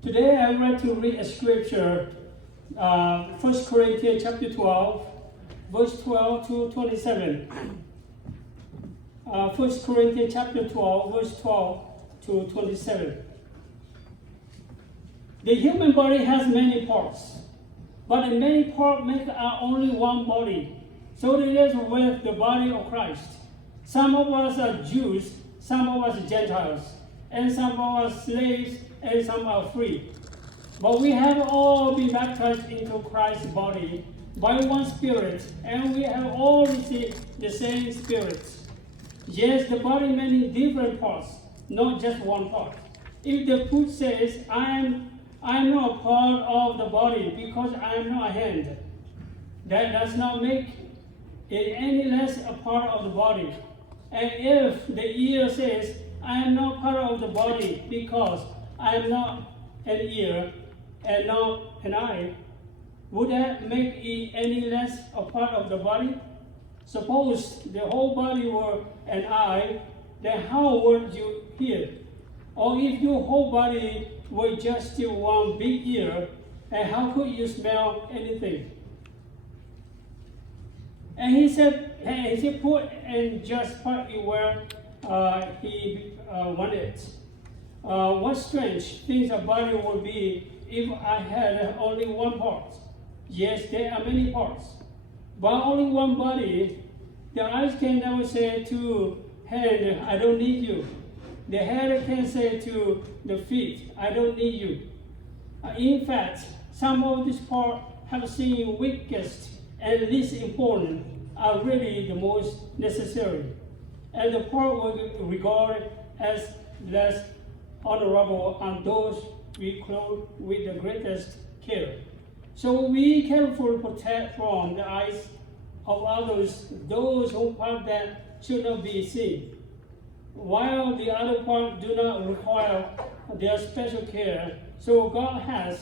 Today I want to read a scripture, 1 Corinthians chapter 12, verse 12 to 27. 1 Corinthians chapter 12, verse 12 to 27. The human body has many parts, but the many parts make only one body. So it is with the body of Christ. Some of us are Jews, some of us Gentiles, and some of us slaves, and some are free. But we have all been baptized into Christ's body by one Spirit, and we have all received the same Spirit. Yes, the body many different parts, not just one part. If the foot says, I am not a part of the body because I am not a hand, that does not make it any less a part of the body. And if the ear says, I am not part of the body because I am not an ear and not an eye, would that make it any less a part of the body? Suppose the whole body were an eye, then how would you hear? Or if your whole body were just one big ear, and how could you smell anything? And he said, put and just put it where he wanted. What strange things a body would be if I had only one part. Yes, there are many parts, but only one body. The eyes can never say to hand, I don't need you. The head can say to the feet, I don't need you. In fact, some of these parts have seemed weakest and least important are really the most necessary. And the part we regard as less honorable and those we clothe with the greatest care. So we carefully protect from the eyes of others those who part that should not be seen, while the other part do not require their special care. So God has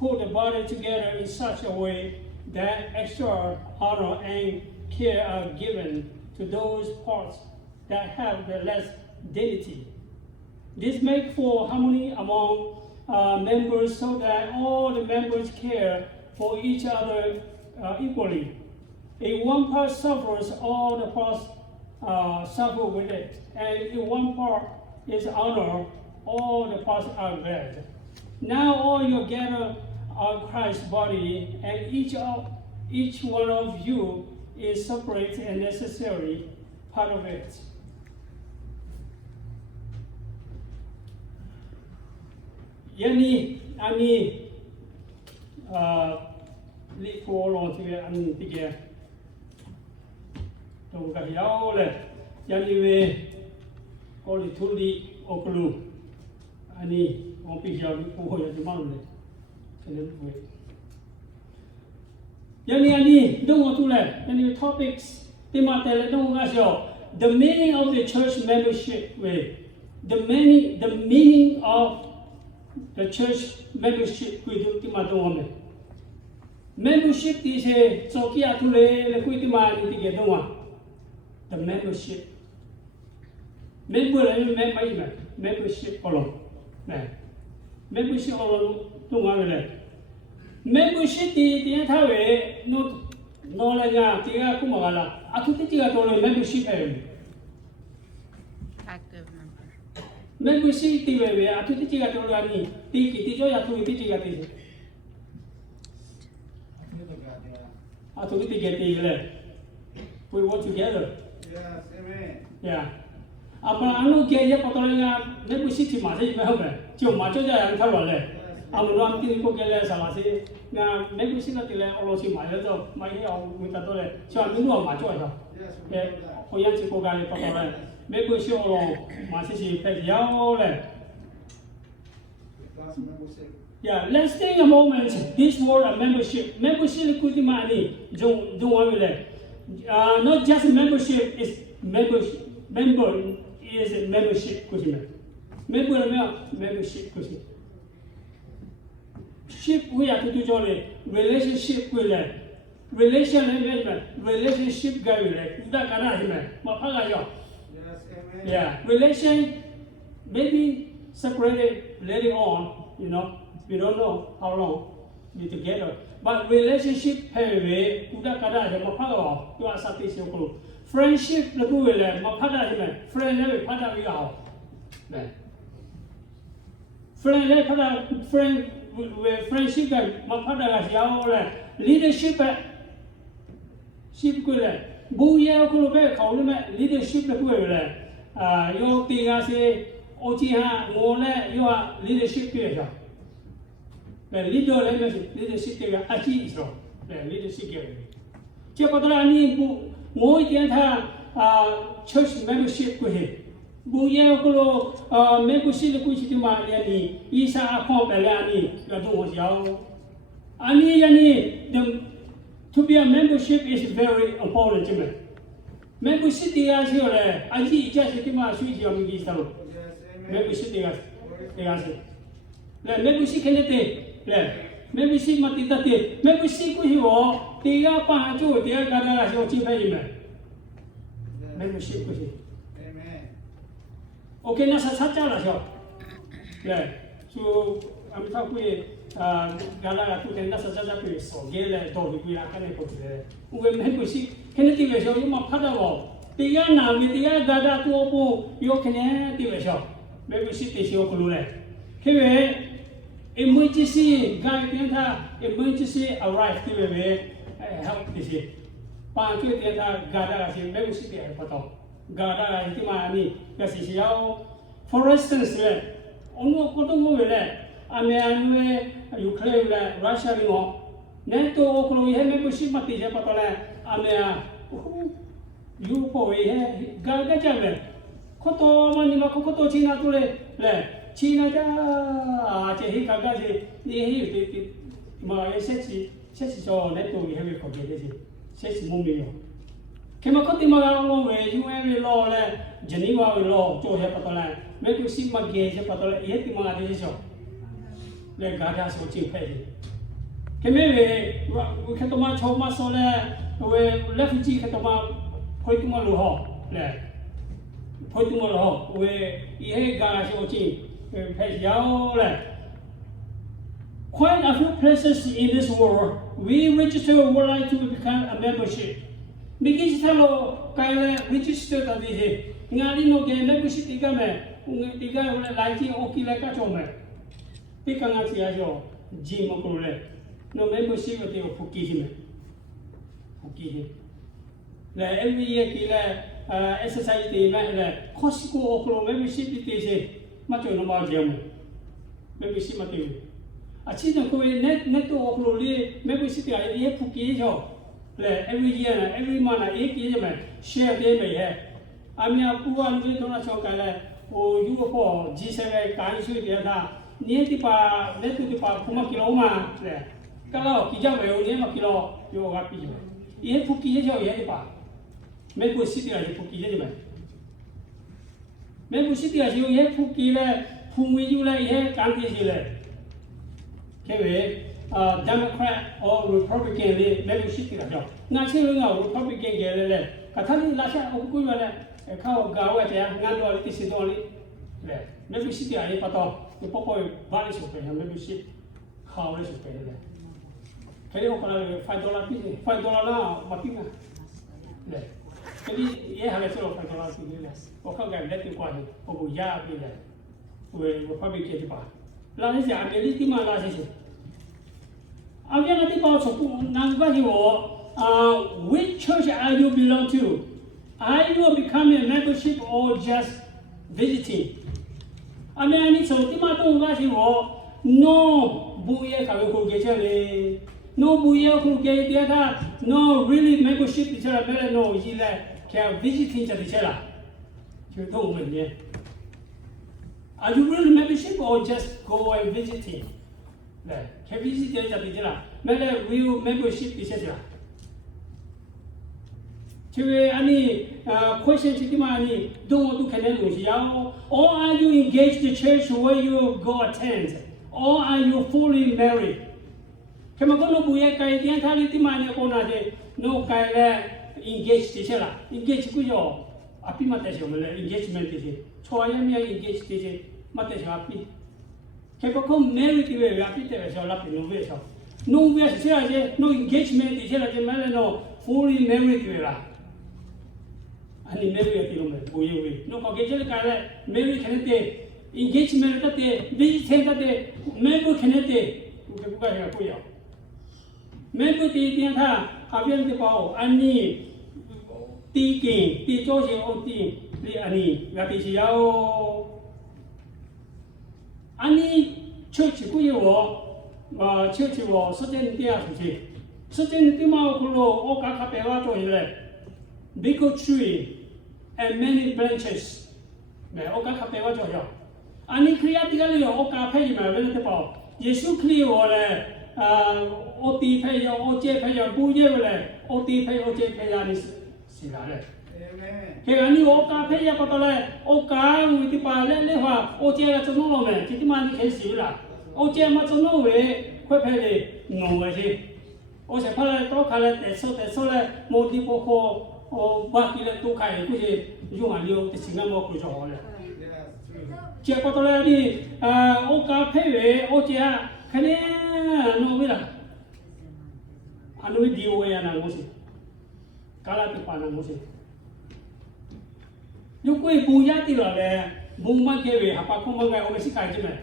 put the body together in such a way that extra honor and care are given to those parts that have the less dignity. This makes for harmony among members so that all the members care for each other equally. If one part suffers, all the parts suffer with it. And if one part is honored, all the parts are glad. Now all you gather are Christ's body, and each one of you is separate and necessary part of it. Yani, ani, li ko long ti ani tige. Tong ka yao le, yani we ko li tuli okulu. Ani, on pi yao li ko ya di malu le. Kene we. Yani ani, don't to le. Yani topics. The meaning of the church membership way. The meaning of the church membership we do timadome. Membership is a sokia to le kuitima ni tigedoma. The membership. Membership alone. Membership alone to one. Membership the entire way no la ya tiga kumala. Atuti tiga to le membership Active member. Membership ti we atuti tiga to la ni ti jo ya tu ti tiga ti. Atuti tiga ti le. We work together. Yes, amen. Yeah. Apa anu ke ya patolnya membership ti ma sai ba ho ba. Jo ma jo ja yang thau le. Amu ram ti ko ke le sama si na membership na ti le olo si ma le to mai he au mi ta to le. Cha mi no ma jo ya. Yes, Ho yan si ko ga le patolnya. Membership olo ma si pe ya le. class membership. Yeah, let's take a moment. This word membership. Membership could money. Not just membership is membership. Member is membership. Membership. Ship we have to do jolly. Relationship with that. Relationship guy with that. That Yes, amen. Yeah, relation maybe separated later on, we don't know how long we together. But relationship pay Buddha kada je maphaga you are sati siokulu. Friendship lagu le maphada je me friend le phada wi ao. Ne. Friend le phada friend with friendship ka maphada ga siao le leadership ship ku le bu ye ku lo be khao le me leadership lagu le yo ti ga se ochi ha ngo le yo leadership pi ja. Leader leadership ke achi isro leadership ke che patla ani bu ngoi tian tha church membership ko he bu ye ko lo membership ko chi ma ya ni isa akho pe la ni ya do yao ani ya ni to be a membership is very important to me membership dia si le achi ja si ma sui ji mi gi sa lo membership dia si le membership ke te maybe she mati tate maybe she ku hi wo tiga pa chu tiga ga ga so chi phai me maybe she ku hi amen okay na sa cha la so yeah so am ta ku ga la ku ten na sa cha ku so ge le do bi ku la ka ne ko le u we maybe she kene ti le so yo ma pha da wo tiga na mi tiga ga ga tu po yo kene ti le so maybe she ti so ku lu le ke we emergency guy tian tha emergency arrive ti we help ti si pa ke tian tha ga da si me si ti pa to ga da ti ma ni ga si yao for instance le ono ko to mo le ame anwe Ukraine le Russia ni mo ne to ko lo ye me si ma ti je pa to le ame yu po ye ga ga cha le ko to ma ni ma ko to chi na to le China ja che hi kaga je ye hi ti ma ye se chi so ne to ye he ko ge je se chi mo mi yo ke ma ko ti ma ga lo we ju we lo le Geneva we lo cho he pa to la me ku si ma ge je pa to la ye ti ma de so le ga da so chi phe je ke me we ke to ma cho ma so le we refugee ke to ma phoi ti ma lo ho le phoi ti ma lo ho we ye ga so chi Quite a few places in this world, we register would like to become a membership. Because hello, Kyle registered at the Ngali no game membership tigame, Tiga like Okilaka Chome. Picanatio, Jim Okule. No membership of the Pukihime. Pukihim. Every year, Kila exercise the Costco Oklo membership is macho no ma jam maybe si mati a chi no ko net to oklo le maybe si ta ye phuki jo le every year every month e ki je me share de me he amya pu wa ni to na so ka le o yu ko G7 ka sui de da ni ti pa net ti pa phuma kilo ma le ka lo ki ja me o ni ma kilo yo ga pi je ye phuki je jo ye pa maybe si ta ye phuki je me Maybe city as you have Pukile, whom we you like here, countries you like. Democrat or Republican, maybe city as well. National Republican Gale, Katani Lasha Okuala, a cow Gawata, Nando Tisidoli. Maybe city I pato, the Popo Valley Super, maybe ship, how is it paid? Can you $5 $5 now, Matina? Jadi ye hale so fa kala ti le o ka ga le ti kwa ni o bu ya bi le we Republic ti pa la ni sia me li ti ma la si a ya na ti pa so ku na ba ji wo which church are you belong to? Are you becoming a membership or just visiting? A me ani so ti ma to ga ji wo no bu ye ka ko ge che le no bu ye ko ge dia da no really membership ti cha me no ji le can visiting the chela. You don't win. Are you really membership or just go and visiting? Can visit the chela. Maybe real membership is chela. To any questions you don't can or are you engaged the church where you go attend? Or are you fully married? Come on, go buye kai tian thali ti mane ko na de no kai le engage ti chela engage ku yo api mate se mo le engagement ti cho ya mi engage ti ma te sa api che poi married di vero capite se la più non vedo non vi è se no engagement di c'era che me no fully married di vero ani married di non buio no che c'è che married che ne engagement da te visit da te married che ne te che buca che poi io married di ta abbiamo di pao ani ti che ti cho che o ti li ani ga ti yao 아니 처치고요 처치고 서전대야 수지 서전대마 그로 오가가 배워도 이래 big tree and many branches 네 오가가 배워줘요 아니 크리아티가리요 오가 패지만 왜 이렇게 봐 예수 크리오래 오티 패요 오제 패요 부제래 오티 패 오제 패야니 시라래 cái anh đi ô cà phê ya bắt đầu là ô cà người thì bà lên hoa ô chè là cho nó mà chỉ mà đi cái gì là ô chè mà cho nó về quay phải đi ngủ vậy chứ ô sẽ phải là tôi khai là để số là một đi bộ hồ ô ba kia là tôi khai cái gì dùng anh liều thì chính là một cái chỗ này chè bắt đầu là đi ô cà phê về ô chè cái này nó biết là anh nói điều vậy là ngô gì cả là cái quan là ngô gì lúc quay bùn giá thì là để bùn mang cái về học không mang cái ông ấy sẽ cái gì mà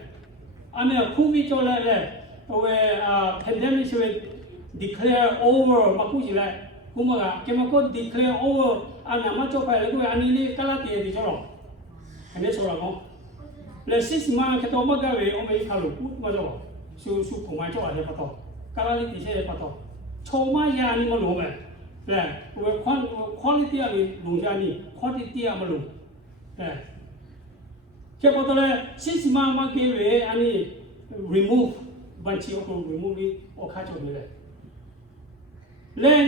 anh ấy Covid cho lại là rồi pandemic sẽ declare over mà cũng gì lại cũng mà cái mà có declare over anh em mà cho phải là cái anh ấy cái là tiền thì cho rồi anh ấy số là không là 6 months cái đó mà cái về ông ấy khai lục mà cho su cũng mà cho anh ấy bắt đầu cái là thì sẽ bắt đầu cho mà nhà anh mà lùm là rồi quality là lùm ra đi quantity là mà lùm cái bắt đầu là 6 months mà cái về anh ấy remove ban chiếu không remove đi ở khai cho người này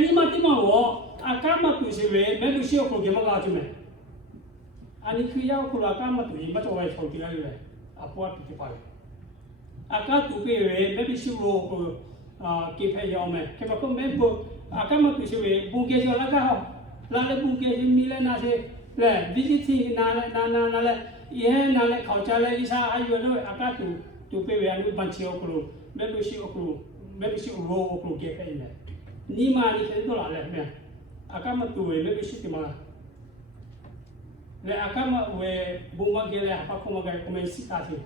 nhưng mà tí mà họ các mà tụi sẽ về mấy cái siêu không cái mà làm chứ mày anh ấy khi giao của các mà tụi bắt đầu phải cái này apart cái phải các tụi về mấy cái siêu của cái phải giao mày cái mà có mấy bộ các mà tụi sẽ về buôn cái cho là cái họ là buôn cái gì mi lên nào sẽ là visiting nào là ihe nào là khảo tra là isa ai vừa rồi các tụi về anh ấy ban chiếu của mấy cái siêu rô của cái phải này ni mà đi cái đó là mẹ akama tuwe maybe shiti ma le akama we buma gele apa kuma ga kuma sikati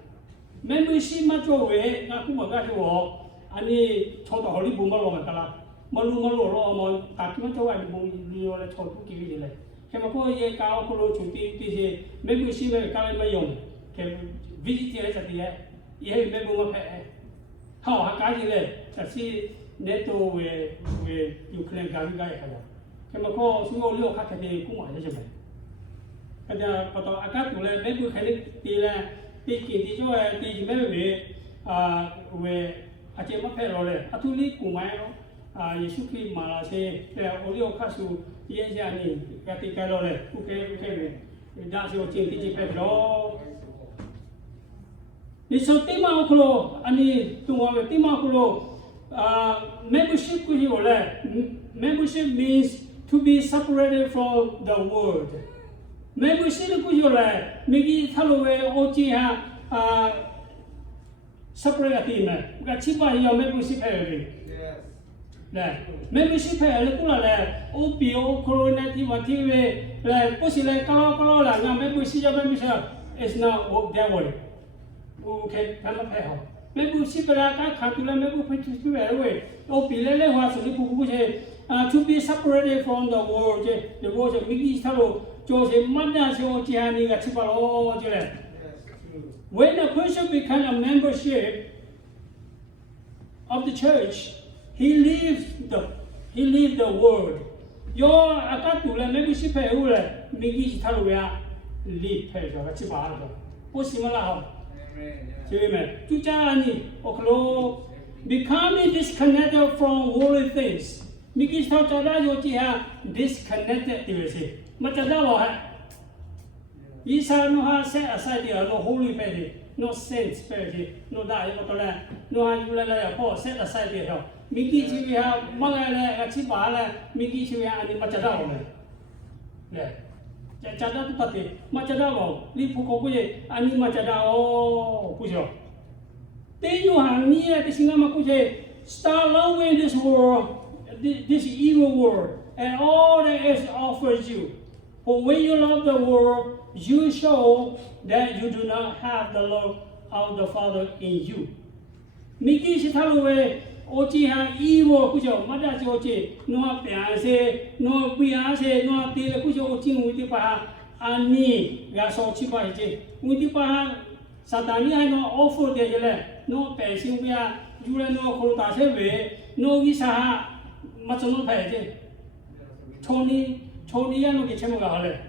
maybe shi ma cho we na kuma ga cho ani cho to holi buma lo ma kala malu lo mo ta ki ma cho wa bum li yo le cho tu ki li le ke ma ko ye ka ko lo chu ti se maybe shi me ka le ma yong ke visit le sa ti ye me buma phe ha ka ji le sa si neto we Ukraine gavi ga ya cái mà có số lượng liệu khác thì cũng phải như vậy. Bây giờ bắt đầu các tụi này mấy bữa khai thì là thì kiện thì cho thì mấy về về chị mất phải rồi tụi lý cùng máy đó Yesu khi mà là xe là liệu khác số yên ra thì cái rồi ok về đa số chuyện thì chỉ phải đó đi số tim máu khô anh đi tụi mình tim máu khô membership của hiểu là membership means to be separated from the world. Membership của hiểu là mình thay đổi OG ha separate team này, cái chỉ bảo hiểu membership hay gì? Này, membership hay là cũng là OPO corona thì mà thì về là có sự là kalau là ngam membership is not work that way. Okay, cái nó phải học. Membership là cái khác tu là membership về rồi. OP là hóa sự phụ chế to be separated from the world. The world mình thay đổi cho sẽ mất ra sẽ ở trên này cái chỉ bảo chứ là. When a person becomes a membership of the church, he leaves the world. Do các tu là membership phải rồi là mình thay đổi à leave phải rồi cái chỉ bảo rồi. Có gì mà làm? Amen. Tu cakap ni, kalau becoming disconnected from worldly things, mungkin tahu cara yo dia disconnected tu sih. Macam dah lah. Isa no ha set aside dia no holy faith, no sense faith, no dah yang betul lah. No ha jual lah apa set aside dia. Mungkin cium ha mangai lah, kacip lah. Mungkin cium ha ni macam dah lah. Leh. Cara tu tadi macam dah kau, lipu kau punya, ani macam dah oh, pujuk. Then you have near the Singamakuche, start loving this world, this evil world, and all that it offers you. For when you love the world, you show that you do not have the love of the Father in you. Miki Shitaluwe, Ochiha evil, Kujo, Madachi Ochi, no Piase, no Piase, no Tila Kujo Ochin with the Paha, and me, Gaso Chipaje. With the Paha, Satania no offer the Jele, no Pesia, Jula no Kotaseve, no Gisaha, Matano Page. Tony no Gichemogale.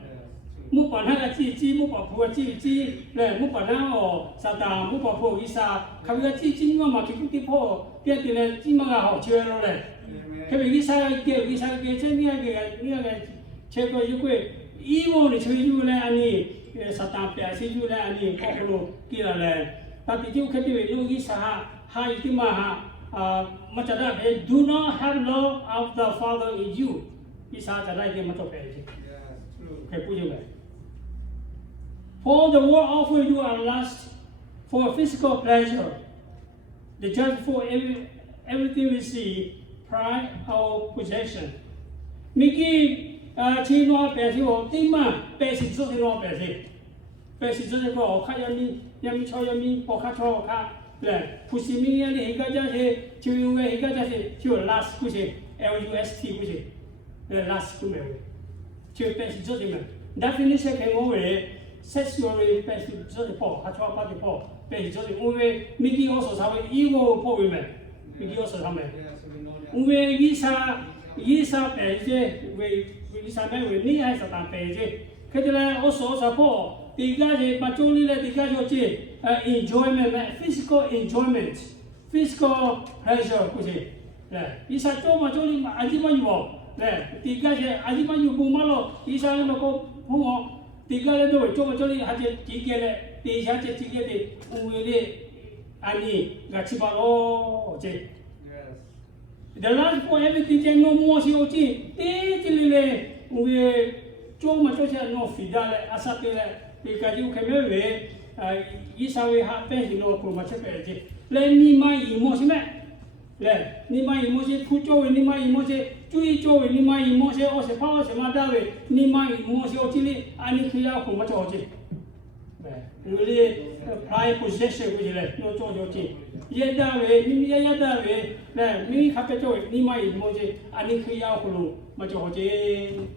Mupana Chichi, Mupa Chichi, Mupana or Sata, Mupa Po Isa, Kavachi, Maki Po, get the Timaga or Chevrolet. Kavisa gave Visa Gate, Checo Yuque, even if you any Satan, Pasi, any Popolo, Killa. But the Duke no Isa, High Timaha, Machada, do not have love of the Father in you. Isa like a Matope. Okay, put you back. For the world offers you a lust for physical pleasure, the judge for everything we see, pride or possession. Miki Chino Pesio, Tima, Pesi Zotino Pesi. Pesi Zotico, Kayami, Yami Choyami, Pokatroka, Pusimi and Higaja, Chiu Higaja, Chiu last Kushi, LUST Kushi, the last Kume. Chiu Pesi Zotiman. Definition came over. Sexually based Zotipo, Hatra Party Po, based Zotipo, Miki also have evil poem. Miki also have it. Yisa Page, we Samuel, we has a page. Catala also support the guy, but only let the guy enjoyment, physical enjoyment, physical pleasure. Is a Toma Jolly Ajimayo. The guy Ajimayu Bumalo, is a local. Tigale do it, Jolly had a ticket, they had a ticket, Ani, Gachibalo. The last for everything, no more COT, they we Joe Matocha no Fidale, Asapele, because you can marry, Isawe have been no Kumache. Let me my emotion. Let me my emotion, put Joe in my emotion. Joe in my emotion or the power of Madame, Nima emotion, Chili, and Kia from Machoji. Really, pride possession with you, no Joji. Yet that way, me capital, Nima emoji, and Kia from Machoji.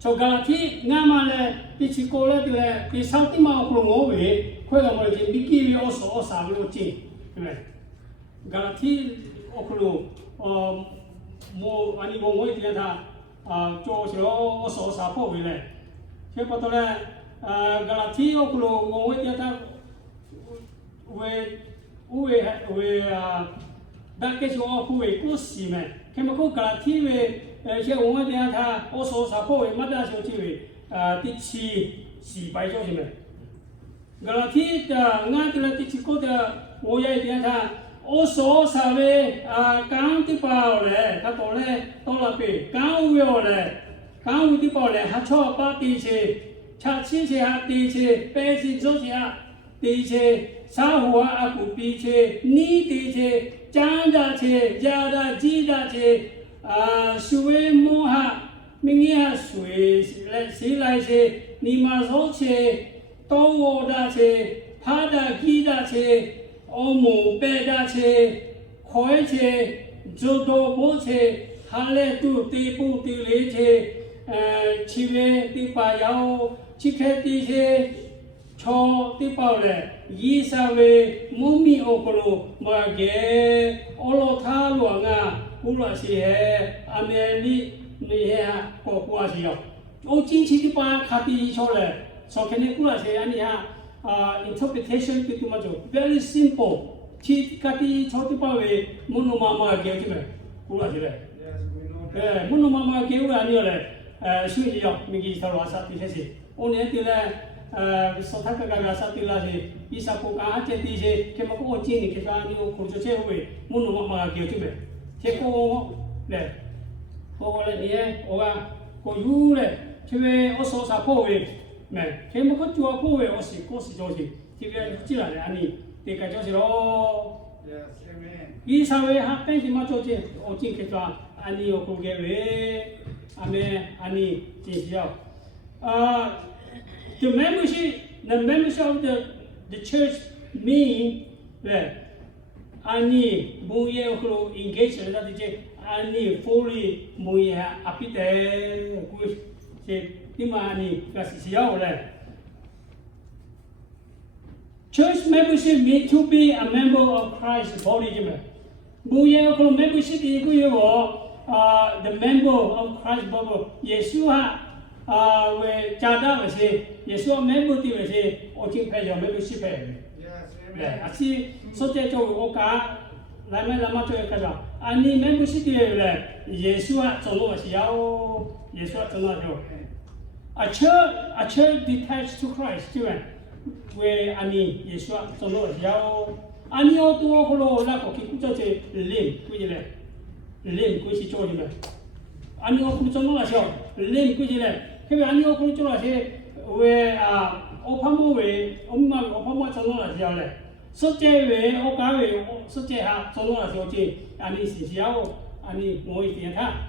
So Galati, Namale, Pichicola, the Saltima from Ove, Quagamorji, Biki also or Samuchi. Galati, Okulu. More animal weight letter, George also support with it. Chepatole, Galatio, weight letter, we that gets you off who a good seaman. Chemical Galati, she won't letter also support with Madras TV, did she by judgment. Galati, Natala Tichico, Oya letter. Also, Save, County Power, Catole, Tolape, Count Viole, Count with the Pole, Hacho Patice, Chachi Hatice, Pesi Zosia, Tice, Sahua Akupice, Ni Tice, Jandace, Jada Jidace, Sue Moha, Mingia Swiss, Silace, Nimazoce, Towo Dace, Pada Gidace. Omo Bedache, Hoeche, Jodo Boche, Hale tu Tipu Tileche, Chive Tipayao, Chiketiche, Cho Tipale, Yisawe, Mumi Okolo, Mage, Olota Luanga, Ulashi, Ameli, Nia, Popuasio. O Chinchi Tipa Kati Chole, so can you Ulashi, Ania? Interpretation to much very simple. Cheat Kati Chotipawe, Munumama gave me. Who are you? Munumama gave a Sui Migi Sarasati. Only until Sotaka Satila, Isapoka, Tese, Kemako Chini, Kitani, Kuchache, Munumama gave me. Take over there. Over here, or Koyule, Chile also support. Man, came to a poet or Sikosi Josie. 这边进来的安尼，这个就是咯。 Yes, amen. 이 사회에 뺑기만 조지 오진 개조한 아니요 그게 왜 아멘 아니 지시요. The membership of the church mean 왜 아니 뭐예요 그로 engage 해다 이제 아니 fully 뭐야 앞이대 그 이제 이만이 가시요 래. Church membership means to be a member of Christ's body. 뭐예요? 그럼 membership이 이거예요. The member of Christ's body. 예수와 왜 자다듯이 예수와 member들이 오직 배죠 membership에. Yes, 네, amen. 같이 소재적으로 오까 라마 쪽에 가자. 아니 membership이래 예수와 전도하시요. 예수와 전도하죠. A church detached to Christ. 왜 아니 예수와 전도하시요. 아니요 또 홀로 라고 기쁘저지 림 그지래 림 그시 쪽이래 아니요 그 전도하시요 림 그지래 그 아니요 그 전도하시 왜 오파모 왜 엄마 오파모 전도하시요래 첫째 왜 오가 왜 첫째 하 전도하시오지 아니 시시요 아니 뭐이 되다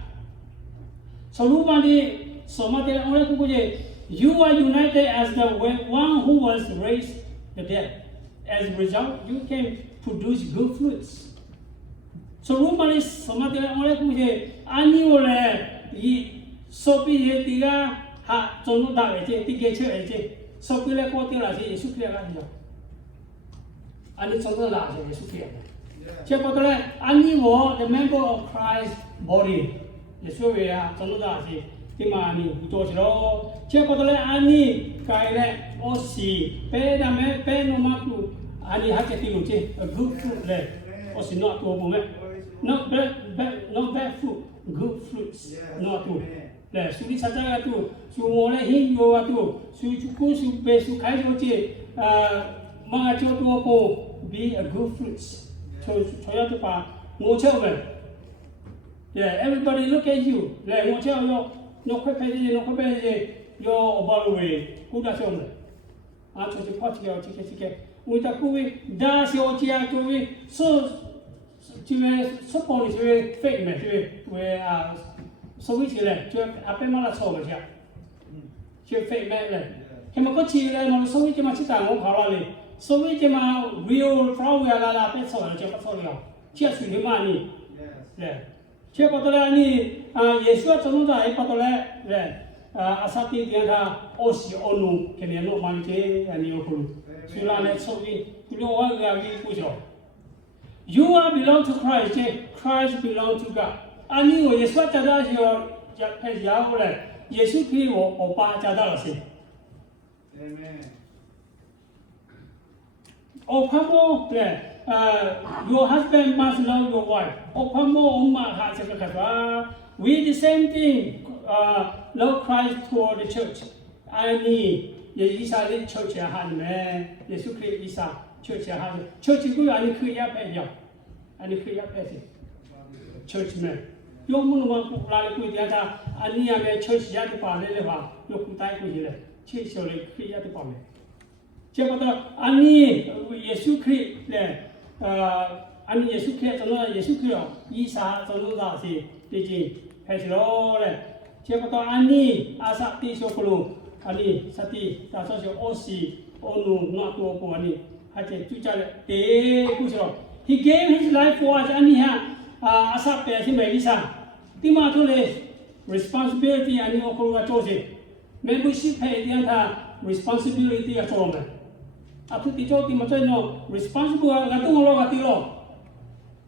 서로만이 서마데 오래 그거지 You are united as the one who was raised the dead. As a result, you can produce good fruits. So, Romans somebody only who 아니 원래 이 소비에 네가 하 전부 다 이제 되게 쳐야지 소비를 꼬들라지 예수 그리스도가 아니 전부 다 예수 그리스도. 제가 보더래 아니 뭐 the member of Christ body 예수야 전부 다지 이만이 이도시로 제가 보더래 아니 가이래 오시 배다메 배노마쿠 아니 하게 되는지 good fruit 래 오시 not 또 보면 not bad fruit good fruits not 또 네 수리 사자가 또 수원의 힘요와 또 수축구 수배 수가이로지 망아죠 또 보 be a good fruits 저야도 봐 모처럼 yeah everybody look at you 네 모처럼요 놓고 패지 요 어바로에 구다셔네 아 저기 파티가 어떻게 우리 다 꾸위 다시오지야 꾸위 소 지금 소포니 왜 페이메 왜 소위지래 저 앞에 말아 처음이야 저 페이메래 해마 거치래 뭐 소위지만 치다고 가라리 소위지만 real flower라라 앞에 서요 저 서요 지하수리만이 네 제가 보더라니 예수가 전도자 해봤더래 네 아사티 디아가 오시 오누 걔네노 만제 아니요 그 수라네 소위 그로와가 위고죠 You are belong to Christ. Christ belong to God. 아니요 예수가 자다시요 옆에 야고래 예수 그리스도 오빠 자다라시. Amen. 오파모 그래 your husband must love your wife. 오파모 엄마 하셔서 가자. We the same thing. Love Christ toward the church. 아니 이사를 처치에 하네. 예수 그리스도 이사 처치에 하네. 처치고 아니 그 옆에요. 아니 그 옆에지. 처치면. 요문만 라고 얘기하자 아니야면 처치야도 봐내래 봐. 요 구다이고 이래. 최소를 그 옆에 봐내. 제가 아니 예수 그리스도 아니 예수 그리스도 예수 그리스도 이사 전도자시 되지 해서래. 제가 아니 아사티쇼로 아니 사티 다소쇼 오시 오누 나토고 아니 하체 주자래 대구셔. He gave his life for us 아니야 아사페 시메이사 티마토레 responsibility 아니 오코가 조세 membership에 대한 다 responsibility가 조면 앞으로 뒤쪽이 맞아요 responsible 같은 걸로 같이로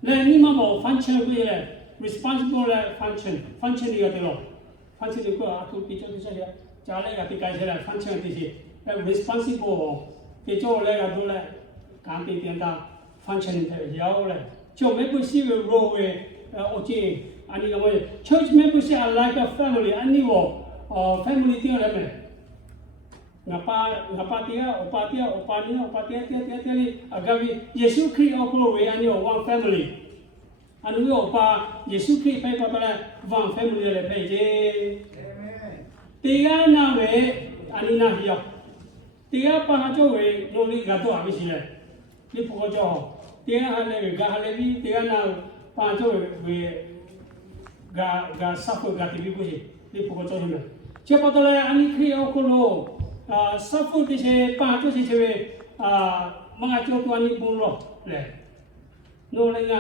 네 니마모 function 그래 responsible function이가 되로 function이 그 앞으로 뒤쪽이 있어야 잘해 같이 가셔라 function 되지 responsible 뒤쪽을 내가 돌래 감기 된다 function 되어요. 저 membership role에 어찌 아니가 뭐 church membership are like a family 아니고 family 되어라면 나빠티야 오빠티야 아가비 예수 그리스도로 왜 아니요 one family 아니요 오빠 예수 그리스도 받아라 one family를 배제 Amen. 대가나 왜 아니나 히요 တရားပါကြောဝေနိုလီကတော့အမရှိလေဒီပကောကြောတရားဟာလေဂါဟာလေဘီတရားနာပါကြောဝေဂါဆပ်ဖို့ဂါတိဘီကိုဒီပကောကြောဟိမချက်ပတ်တယ်အနိခရီအောကိုလိုဆပ်ဖို့ဒီစေပါကြောစီစေမငါကြောတွားနိပုံလို့လေနိုလီငါ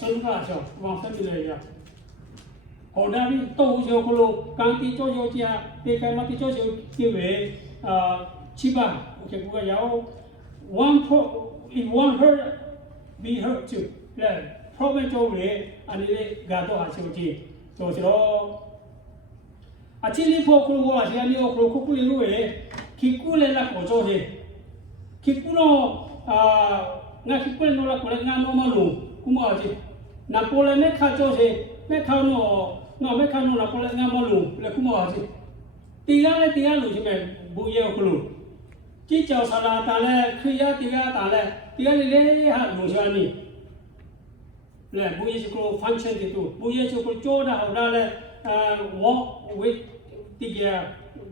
စံကားချောဝန်ဖက်မိလေရဟောဒါဘီတော့ကြောကိုလိုကန်တီကြောကြောချာတေကမတီကြောကြောဒီဝေချိပါโอเคကိုကရော if one hurt be hurt too လေ problem ကြောဝေအနေနဲ့ကတော့အချို့ကြီးဆိုတော့အချင်းလေးဖို့ကလိုဟာရှာလေးကိုခုလေးလို့ခိကူလေလာကိုကြောတယ်ခိကူတော့ငါခိကူနော်လာကိုလည်းငါမမလို့ကုမအချင်းနာပိုလနဲ့ခါကြောတယ်မဲ့ခါနော်မဲ့ခါနော်လာကိုလည်းငါမလို့လေကုမအချင်းတရားလည်းတရားလို့ရှိမဲ့ဘူးရဲ့ကလို့ကြည်ကြောင်ဆလာတာလည်းခရိယတရားတာလည်းတရားလေးလေးဟာလို့ရှာနေလေဘူးရဲ့ကလို့ function တူဘူးရဲ့ကလို့ကြောတာဟောတာလည်း walk with တရား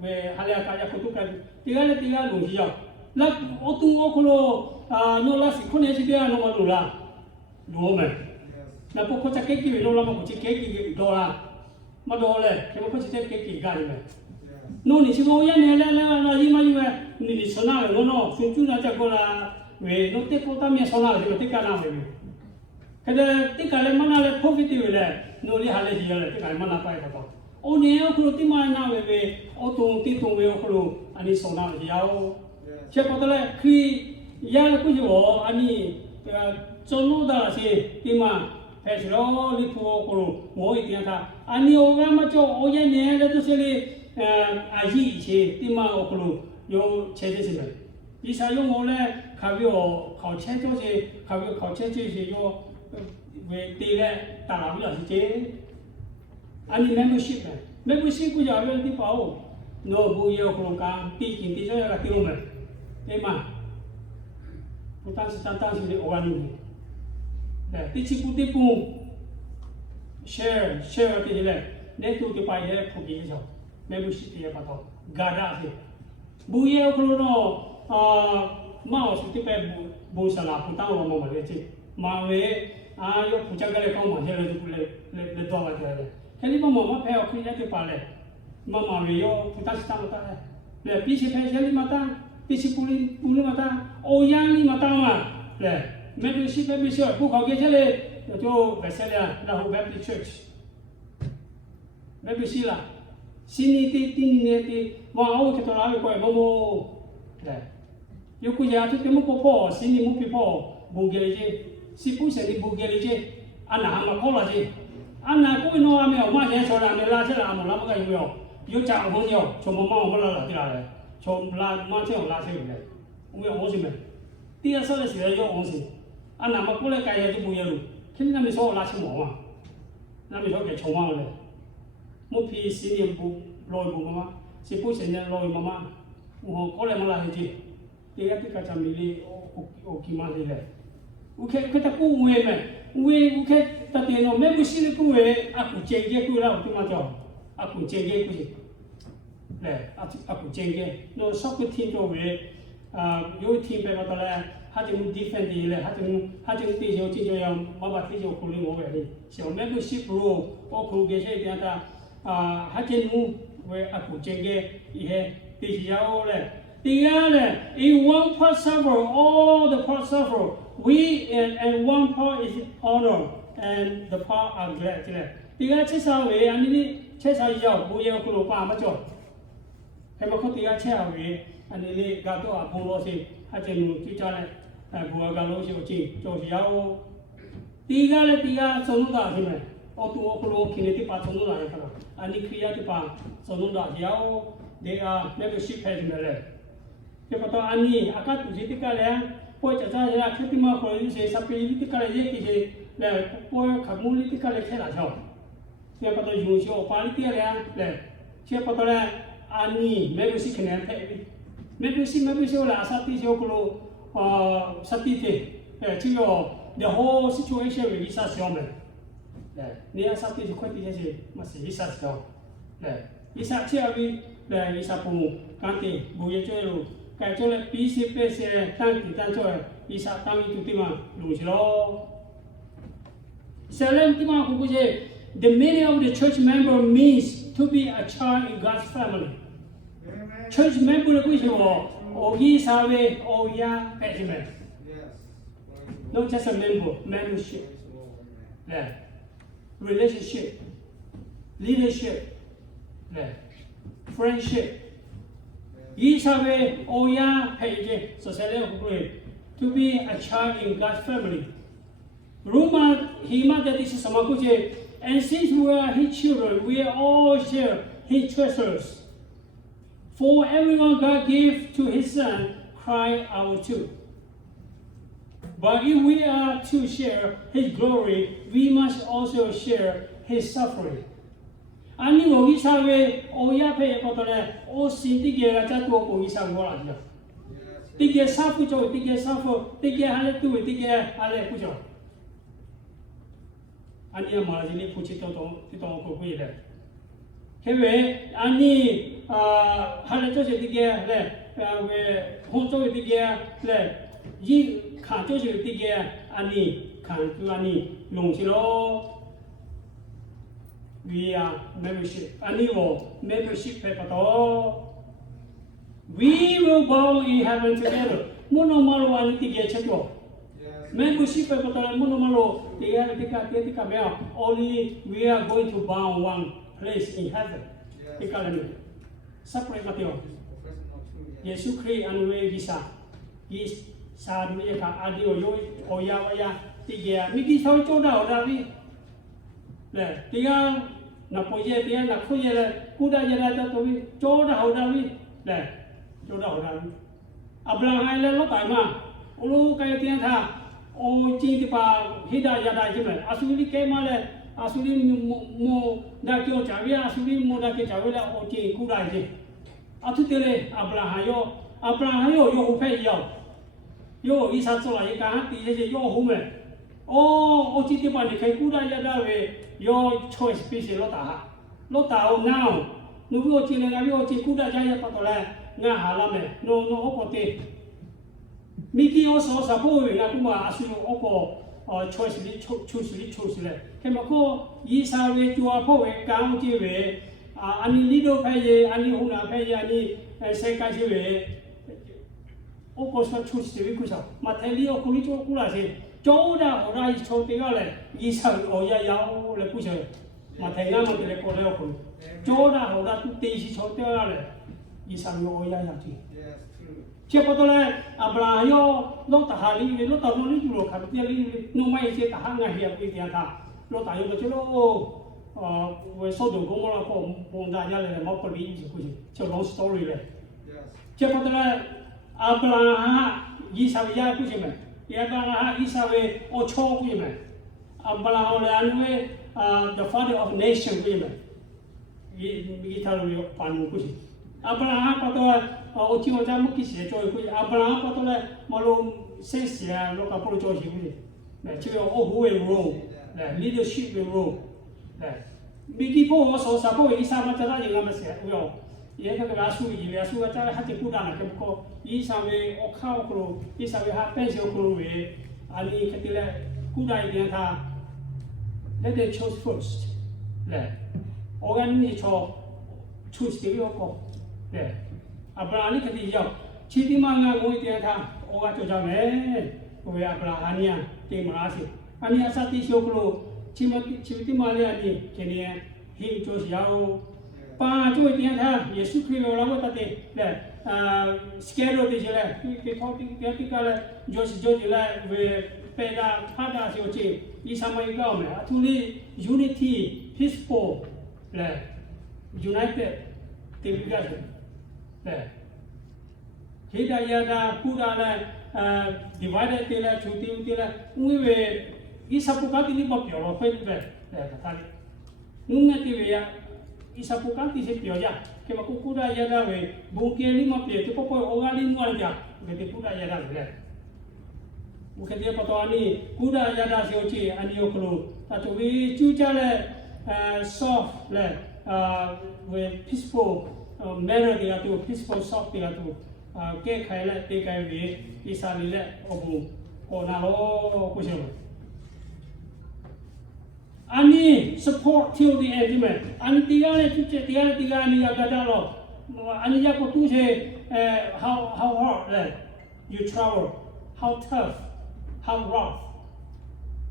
ပဲဟာရကာရဖတုကတရားလည်းတရားလို့ရှိအောင်လက်အတူအခုလို့နော်လာစီခုနေစီတရားနော်မလို့လားလို့မယ်那不过在给给弄了嘛，我去给多了，没多嘞，他们过去在给干的。侬你是我爷爷那伊嘛因为你说那个喏，孙子那家过啦，喂，侬得过当面说那个就得干那没？可是得干嘞嘛那嘞 profit 的嘞，侬你还嘞是嘞，得干嘛那摆不到。我年我可能得嘛那喂，我东喂我可能安尼说那个要，结果得嘞，去也嘞不是我安尼走路的那些对嘛。还是咯，你婆可能我一点他，你我干嘛叫我爷年的都是嘞，阿姨以前对嘛，我可能有车子是的，以前用我嘞，考车就是考车就是有为对嘞，打不了时间，你membership嘞，membership 不要有的包，那不要可能讲第这个丢没，对嘛？不但是当时的我干的。第七步第步 share 的嘞，那都得把也普及一下，没不是的把它嘎达的，不要可能嘛我是这边不上啦，不当我们的这，嘛为有不讲个嘞讲嘛，现在就来多了的嘞，看你妈妈陪我可以来就罢了，妈妈为有不但是当不当嘞，来必须陪谁哩嘛当，必须不哩嘛当，欧阳哩嘛当嘛，来。membership 不考给这里就白色的，然后 Baptist Church membership 啦，新年的，往后去到哪里过么？对，有国家就这么破，新年没破，不给了去，是不是的不给了去，哪嘛破了去，哪过那还没有，马前说了没拉起来，没那么个有没有？有家朋友从我拉来，从马前拉起来，我们我什么？第二次的时候要我什？那么过来改下就不要了，肯定他们说我拉起毛嘛，那们说给冲完了嘞，我批新年不来不嘛，是不新年来嘛，我过来嘛拉去，第二这个咱们哩我起码的嘞，我看他顾为没，为我看他电脑没不是的顾为，不见个顾了，对嘛叫，不见个顾是，嘞，不见个，那少个听着为，有听白话的嘞。他就 defend 的嘞，他就对手就要妈妈对手可能我为的，小妹不是不如我可能给谁点他他就为不见个一些对手嘞，第二嘞，in one part suffer, all the parts suffer. We and one part is honor, and the part are glad 嘞。第二切少为你切少要不要可能把么做，还包括第二切少为你搞到不罗些，他就就叫嘞。不要讲老小气，就是要第一个嘞，走路大是没？我可能今年把走路大的看了，你可以把走路大要那个适配是没嘞？就把它你看都是这个嘞，不会在这看地嘛，可能是十几这个嘞，也就是嘞，不会看木哩这个嘞开哪条？就把它用小把哩这嘞，嘞，就把它嘞你没有适配配，没有适啦，啥地小可能。sati te, 只有 the whole situation will be such a moment. 你要 sati 就快点些，嘛是一下子，一下子要 le isapu kanti buye chero kai chole PC pese tanki tancho isa tami tutima lujlo Salem tima kukuje the meaning of the church member means to be a child in God's family Amen. church member kuje ogi sabe oya petime Yes. not just a membership yeah. Relationship leadership yeah. Friendship Isabe oya pege so Salem kukuje to be a child in God's family Roma hima that is samakuje and since we are his children we are all share his treasures for everyone God gave to his son cry out too but if we are to share his glory we must also share his suffering ani wo isabe oya pe kotole o sintige la cha to ko isabe la ja tige safu jo tige safu tige hale tu tige hale ku jo 아니야 말하지니 부치도 그거 이래 해외 아니 하는 쪽에 되게 왜 홍쪽에 되게 이 가쪽에 되게 아니 간주 아니 용시로 we are membership 아니 뭐 membership 페퍼도 we will bow in heaven together 모노마로 아니 되게 쳐줘 Membership monomalo only we are going to bound one place in heaven. Separate mateo. Yesu Christ and we visa. Is sad me ka adio yo oya waya tiga miki sao choda odavi. Le tiga na poye tiga na khoye le kuda jara ta tobi choda odavi. Le choda odavi. Abraham le lo tai ma. Ulu kaya tiang tha o chi ti pa hida yada jime asuli ke male asuli mo da kyo chawe asuli mo da ke chawe la o chi kuda je atu tele abraham yo yo phe yo isa so la ye ka ti je yo hu me o chi ti pa ni kai kuda yada we yo choice piece lo ta o now nu go chi le ga yo chi kuda ja ya pa to la nga ha la me no o ko te Miki also suppose na kuma asu opo choice li choose le kema ko isa we tua pho we kaung ji we ani lido phe ye ani huna phe ye ani sai ka ji we opo so choose de ku sa ma thai li o ku li cho ku la se chou da ho ra cho te ga le isa o ya yao le ku sa ma thai nga ma te le ko le ko chou da ho ra tu te si cho te ga le isa o ya ya ji Che potole Abraham lo tahali lo tamoli lo khatia li no mai che tahanga hia pi dia ta lo ta yo che lo we so do gomo la ko bon da ya le mo ko li ji ku ji che long story le che potole Abraham yi sa ya ku ji me ya Abraham yi sa we o cho ku ji me Abraham le anwe the father of nation ku ji me yi ta lo yo pan ku ji Abraham potole o chi o ja mo ki se cho ku Abraham potole mo lo se sia lo ka pro cho ji ku le chi o hu we ro le leadership we ro le mi ki po o so sa po i sa ma cha da ji ga ma se yo ye ka ga su ji ya su ga cha ha ti ku da na ke ko i sa we o kha o ko i sa we ha pen se o ko we ali ka ti le ku da i ta let them choose first le o ga ni cho choose ti yo ko le Abraham ka ti yo chi ti ma nga go ti ta o ga cho ja me ko ya Abraham nia ti ma si ani asa ti sio ko chi ti ma le ani ke ni hi cho ya o pa cho ti ta Yesu Christ la wa ta te le schedule ti le ke ko ti ka le jo ti le we pe da pa da si o chi i sa mai ga me atu li unity peaceful le united ti ga Hidayah pura la divided tela chuti tela we isapukan ini bab yo pe be ta nunga ti we ya isapukan ti se pyo ya ke ma kukura ya da we bungke ni ma pe to po ogali mu al ja be ti pura ya da le u ke dia pato ani kura ya da se ochi ani yo klo ta to we chu cha le soft le we peaceful manner တွေကသူ peaceful shop တွေကသူကဲခိုင်လက်တေးကိုင်ပြီးဒီစာလီလက်အဘူပေါ်နာလို့ကိုရှင်Ani support till the end, man. Ani tiga ni agada lo. Ani ya ko tu se how hard you travel, how tough, how rough,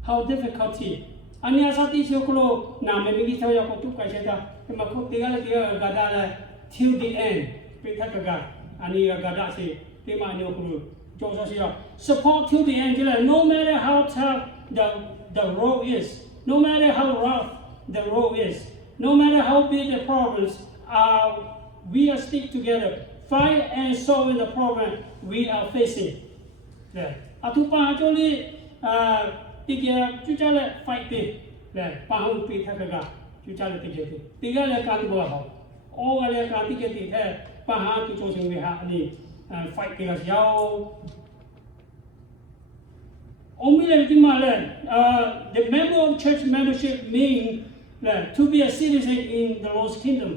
how difficulty. Ani asati se ko lo na me mi sa ya ko tu kai se da. Ma ko tiga agada la till the end. Pe tha ka ani agada se te ma ni ko lo jo so se support till the end. No matter how tough the road is.No matter how rough the road is, no matter how big the problems are, we are stick together, fight and solve the problem we are facing. Yeah. Atupa actually, tiga cucale fight te, yeah. Paham pita kaga cucale tiga te. Tiga le kan buat hal. Oh le kan tiga te, paham tu cosing we ha ni fight tiga siau.Only the member of church membership mean to be a citizen in the Lord's kingdom.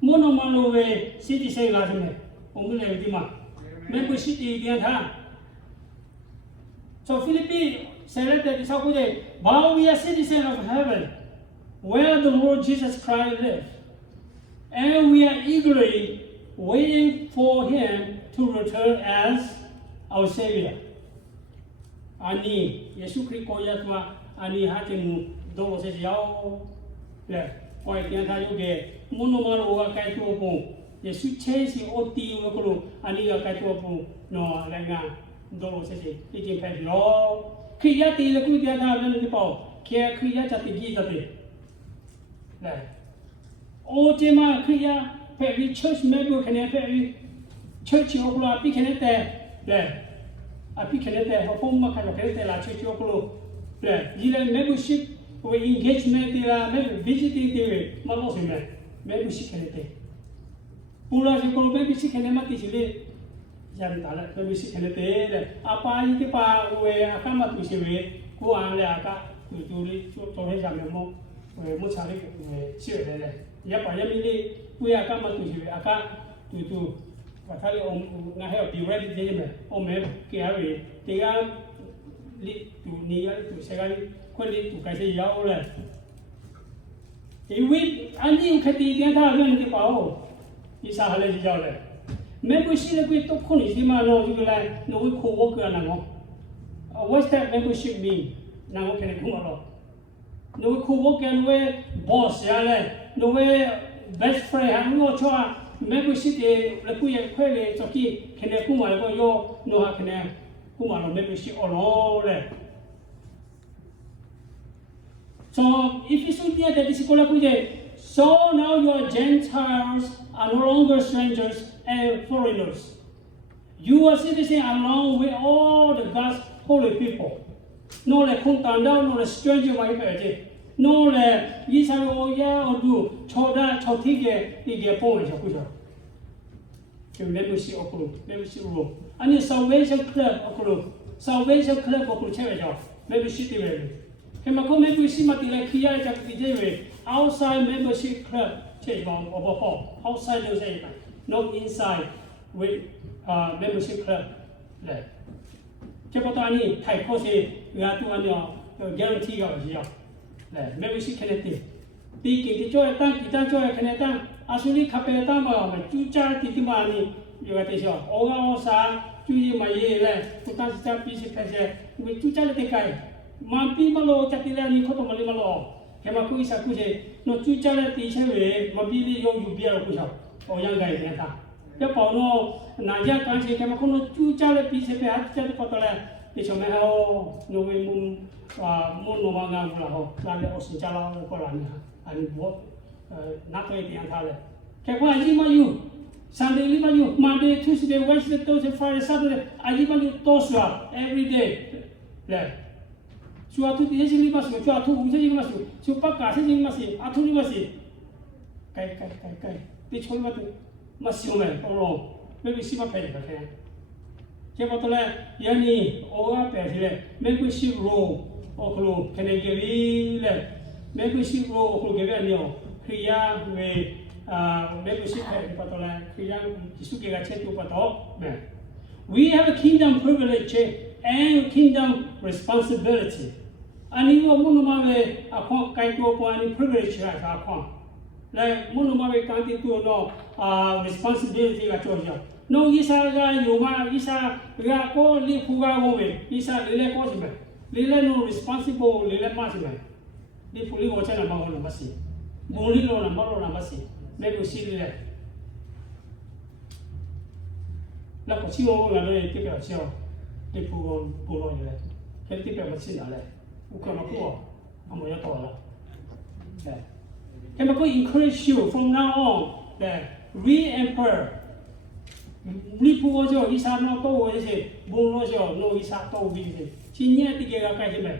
Mono malo we citizen la me. Only membership di dia tha. So Philippians said that is how while we are citizens of heaven, where the Lord Jesus Christ lives, and we are eagerly waiting for him to return as our Savior.Ani Yesus Kristus ko ya tua ani hakimu dolo se yao le koi tian tha yu ge mono maro ga kai tu po Yesus che si o ti u ko lo ani ga kai tu po no la nga dolo se ti ti phe lo khriya ti le ku tian tha le ni pao khe khriya cha ti ji ta ti le o che ma khriya phe bi church member khane phe bi church o ko la pi khane te le.Api kenete hopom makano kenete la chuchu kolo le yile membership or engagement la visiting de malo sime membership kenete pura se kolo membership kenema tisile jari tala membership kenete le apa yite pa we akama tu siwe ko an le aka tu li to he jam mo mo chari siwe le ya pa ya mi le we akama tu siwe aka tu và thấy ông ngay hay bị ready thế mà ông mẹ kia về thì cái li tụ ni cái tụ xe cái quân li tụ cái gì đâu rồi thì anh đi cái gì cái thằng này thì bảo đi xa hay là gì đâu rồi mấy bữa xí là cái tụ không gì mà nó như là nó cái khu vực cái nào what's that membership mean nào cái này không có đâu nó cái khu vực cái nó cái boss ya này nó cái best friend hàng nó cho membership de le ku ye khwe le so ki khene ku ma le ko yo no ha khene ku ma no membership o lo le so if you should hear that this ko la ku je so now you are Gentiles are no longer strangers and foreigners you are citizens along with all the God's holy people no le khung tan dao no le stranger ma pe je no le yi sa o ya o du choda chothi ge ti ge po le ku so membership okulu membership room ani salvation club okulu salvation club okulu che jo membership ti le kema ko membership ma ti le khiya ja ti je we outside membership club che jo obo outside lo say not inside with membership club le che ko ta ni thai ko se ga tu an yo guarantee ga ji yo le membership connected ti ki ti jo ta ki ta jo khane ta asuli khape ta ma chu cha ti ti ma ni yo ga te so o ga o sa chu yi ma ye le tu ta cha pi se phe se we chu cha le te kai ma pi ma lo cha ti la ni kho to ma le ma lo ke ma ku isa ku se no chu cha le ti che we ma pi li yo yu pi ya ku sa o yang gai ne ta ya pa no na ja kan se ke ma ko no chu cha le pi se phe ha cha te ko to le ti so me ho no we mun no ma nga la ho la le o sin cha la ko la ni ani bo not to the entire. Kekwa ajima you Sunday liba you Monday, Tuesday, Wednesday, Thursday, Friday, Saturday. Ajima you toswa every day. Le. Suatu dia sini masuk, suatu usia sini masuk, supaya kasih sini masih, atu ni masih. Kai. Di chol mati masih umeh. Orang, maybe si macam ni kan. Siapa tu le? Yani orang pergi maybe si ro, oklo kena geri le. Maybe si ro oklo geri ni kriya we membership ပတ်တော်လဲခရစ်ယာန်ယေရှုကချက်တူပတ်တော်မဲ We have a kingdom privilege and kingdom responsibility အနည်းငယ်မနမပဲအခုကိုက်ကိုပေါ်အနည်း privilege ကအခုလဲမနမပဲကန်တီတူတော့responsibility ကကြောက်ကြနော်ဤစားကယူမဤစားကကိုလိဖူကဘုံပဲဤစားလေးလေးကိုစမယ်လေးလေး no responsible လေးလေးမစမယ်ဒီဖူလေးကိုချမ်းမဟုတ်လို့မစီဘုံလေးလို့မဟုတ်လို့မစီမဲကိုစီလေးแล้วก็ชิวงานเลยที่แบบเชียวที่ปูลอยเลยแค่ที่แบบมันสิ้นอะไรอุกมาพูดเอามาจะต่อแล้วแค่มันก็ encourage you from now on that re-emperor นี่พูดว่าจะอีสานนอกโต้จะสิบุญว่าจะโนอีสานโต้วิ่งสิชิ้นเนี้ยที่เกี่ยวกับใครใช่ไหม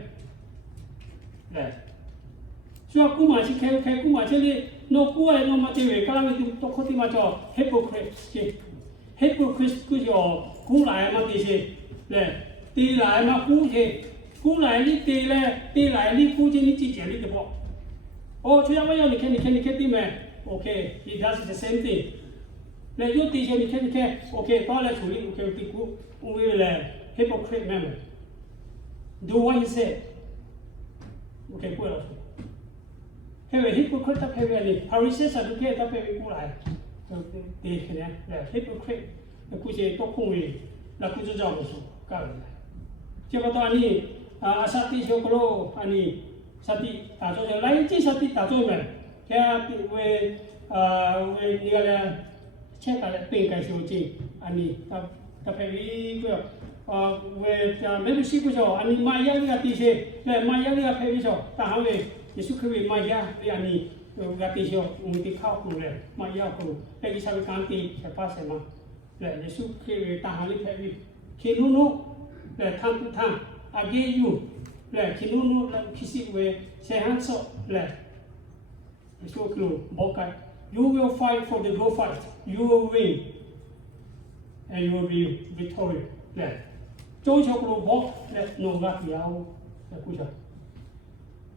ช่วงกูมาชิแค่กูมาเช่นนี้โนกูไอ้โนมาเจอก็แล้วมันตัวคนที่มาจะ hypocrite hypocrite ก็จะกูหลายมาตีสิเลยตีหลายมากูสิกูหลายนี่ตีเลยตีหลายนี่กูจะนี่จีเจนี่จะบอกโอ้ช่วยว่าอย่างนี้แค่ตีไหมโอเค he does the same thing เลยยุติเช่นนี้แค่โอเคตอนแรกสุริโอเคตีกูอุ้ยเลย hypocrite แม่ do what he said โอเคพูดแล้วเฮ้ย hypocrite ถ้าเป็นอะไร Pharisees สัตว์เทศถ้าเป็นกูหลายตีแค่นี้แหละ hypocrite แล้วกูจะต้องคงเลยแล้วกูจะจอมสุก็เลยเจ้าตัวนี้อาสาติโชคโลอันนี้สติตาโจจะไล่จีสติตาโจเหมือนแค่เวนี่ก็เลยเช็คอะไรเป็นการโชว์จริงอันนี้ถ้าเป็นวิก็เวไม่รู้สิกูจะอันนี้มายาเรียกตีเชเลยมายาเรียกเพวิชแต่หาเวยิสุคือมายาเรียกอันนี้กติโชมุติข้าวกูเลยมายากูไอ้กิจการตีแค่ภาษามาเลยยิสุคือต่างหากเพวิคินุนุเลยทำทุกทางอาเกยูเลยคินุนุแล้วคิดว่าเสียหันโซเลยยิสุคือบอกกัน you will fight for the good fight you will win and you will be victorious เลยโจชกลูกบอกเลยโนรักยาวเลยกูจะ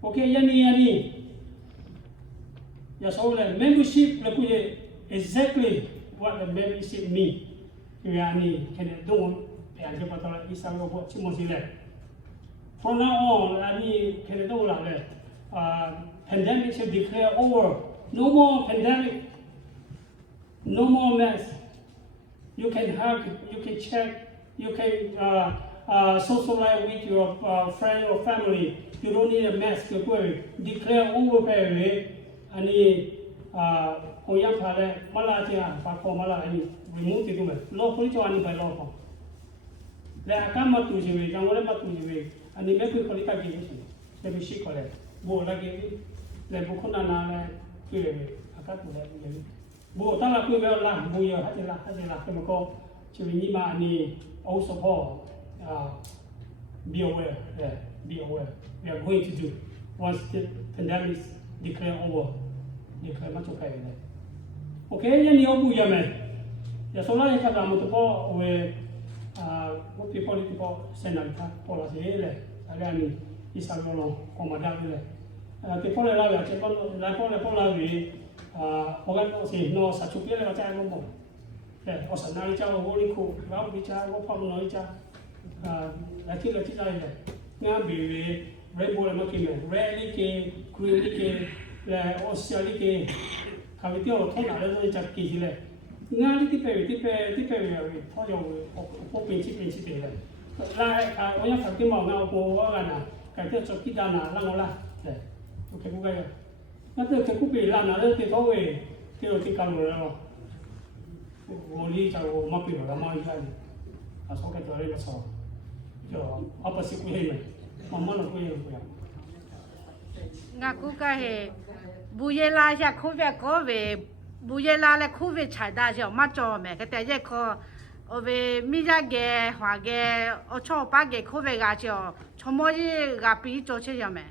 โอเคยันนี่อย่าสอนเลย membership เลยกูจะ exactly what the membership mean คืออันนี้แค่นี้ดูแต่อันที่พอตอนอีสานเราบอกชิมอนสิเลย from now on อันนี้แค่นี้ดูหลังเลยpandemic should declare over no more pandemic no more mess you can hug you can check you can socialize with your friend or family you don't need a mask to go declare over ไปเลยอันนี้โอยังพาเลยมาลาที่ฝากของมาลาอันนี้ remove ที่ดูไหมรอคนที่จะอันนี้ไปรอของและอาการมาตุจิเวจังหวะมาตุจิเวอันนี้ไม่คือคนที่ตายกี่ปีจะมีชิคเลยโบลักกี่และบุคคลนั้นเลยคืออาการตัวเลยโบตั้งแต่คุยเวลาโบเยอะฮัจละคือมันก็ชีวิตนี้มาอันนี้ also for be aware we are going to do once the pandemic declare over declare มาจบไปเลยโอเคยันนี้เอาบุยไหมอย่าสนใจกับเราหมดเพราะเวพวก people ที่พอเซ็นอะไรพอเราเสียเลยอะไรนี่อิสระเราคงมาได้เลยที่พอเราอยากจะพอเราวิพอกันสิโนสัจจุเปียเลยเราจะเอาหมดแต่อสันนาฬิกาโวลิคูเราวิจารณ์ว่าพอมันน้อยจ้าอะไรที่เราที่ใจเลยงานบีเรย์โบเลยมากินเลยเรย์ลิเกครูลิเกและออสเตรเลียข้าวที่เราทอดอะไรเราจะกินเลยงานที่เป็นพอจะพวกเป็นชิ้นเลยไล่วันนี้ขับที่มองเงาโบว่ากันนะการที่จะคิดด้านหน้าล่างละเลยโอเคกูไปเลยนั่นคือกูไปล่างหน้าแล้วที่เขาเวที่เราที่การเลยเราวันนี้จะมาปีเราไม่ใช่อาสองกันตัวเล็กมาสองจะเอาไปสิคุยให้ไหมมันเราคุยให้ ငါကုကဟဲဘူယေလာရခိုးပြကောပဲဘူယေလာလည်းခိုးပြခြိုက်တာကြောင့်မကြောမယ်ကတဲ့ရက်ခေါ်ဟိုပဲမိကြကဲဟွာကဲအချောပါကဲခိုးပြကကြောချမောကြီးကပြီးကြောချရမယ်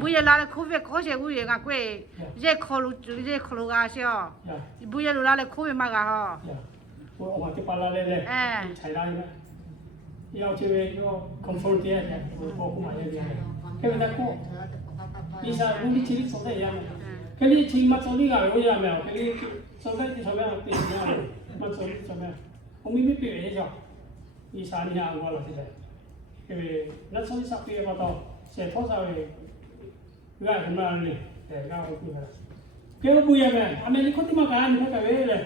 ဘူယေလာလည်းခိုးပြခေါ်ချေဘူးရကကွဲရက်ခေါ်လူကရှောဘူယေလာလည်းခိုးပြမှာကဟောဟိုအမတပါလာလေခြိုက်လာလေရောက်ချေရော comfort ရဲ့ဟိုပေါ်ကမှလည်းရတယ်ခဲမတကောဒီစားဘူးချီဆိုတဲ့ရမယ်ခဲ里亲嘛手里个有呀没有？这里手在地上面对呀，嘛手里上面，我们没别的叫，一三年我了现在，因为那手里上边个到，现在多少位，个什么呢？哎，个我不晓得。cái bùi à mẹ, à mẹ đi có tí mà cả anh phải cả về này.